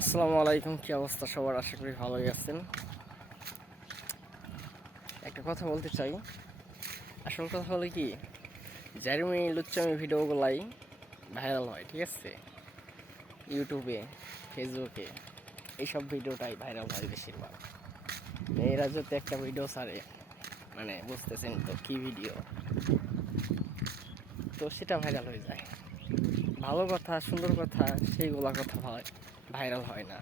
আসসালামু আলাইকুম, কি অবস্থা সবার? আশা করি ভালোই আছেন। একটা কথা বলতে চাই। আসল কথা হলো কি জারিমি লুচ্চামি ভিডিওগুলাই ভাইরাল হয়, ঠিক আছে? ইউটিউবে ফেসবুকে এইসব ভিডিওটাই ভাইরাল হয় বেশিরভাগ। মেয়েরা যদি একটা ভিডিও ছাড়ে মানে বুঝতেছেন তো কি ভিডিও তো সেটা ভাইরাল হয়ে যায়। ভালো কথা, সুন্দর কথা, সেইগুলা কথা হয়। ভাইরাল হয় না।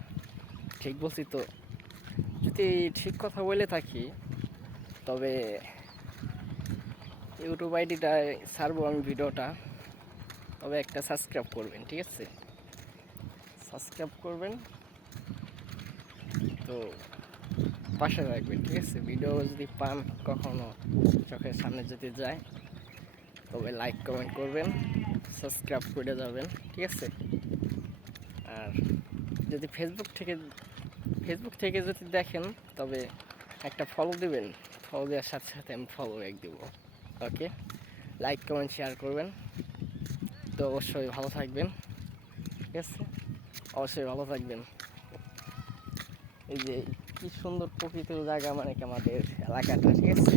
ঠিক বলছি তো। যদি ঠিক কথা বলে থাকি, তবে ইউটিউব আইডিটায় ছাড়বো আমি ভিডিওটা। তবে একটা সাবস্ক্রাইব করবেন, ঠিক আছে? সাবস্ক্রাইব করবেন, তো পাশে রাখবেন ঠিক আছে? ভিডিও যদি পান কখনো, চোখের সামনে যদি যায়, তবে লাইক কমেন্ট করবেন সাবস্ক্রাইব করে যাবেন, ঠিক আছে? আর যদি ফেসবুক থেকে ফেসবুক থেকে যদি দেখেন, তবে একটা ফলো দিবেন। ফলো দেওয়ার সাথে সাথে আমি ফলো ব্যাক দেবো। ওকে লাইক কমেন্ট শেয়ার করবেন। তো অবশ্যই ভালো থাকবেন। ঠিক আছে? অবশ্যই ভালো থাকবেন। এই যে কি সুন্দর প্রকৃত জায়গা মানে কি আমাদের এলাকাটা, ঠিক আছে?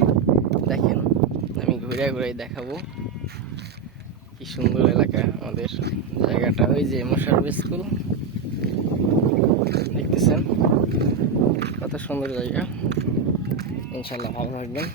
দেখেন, আমি ঘুরে ঘুরে দেখাবো। কি সুন্দর এলাকা আমাদের জায়গাটা। ওই যে মোশারফ স্কুল। সুন্দর জায়গা ইনশাল্লাহ ভালো থাকবেন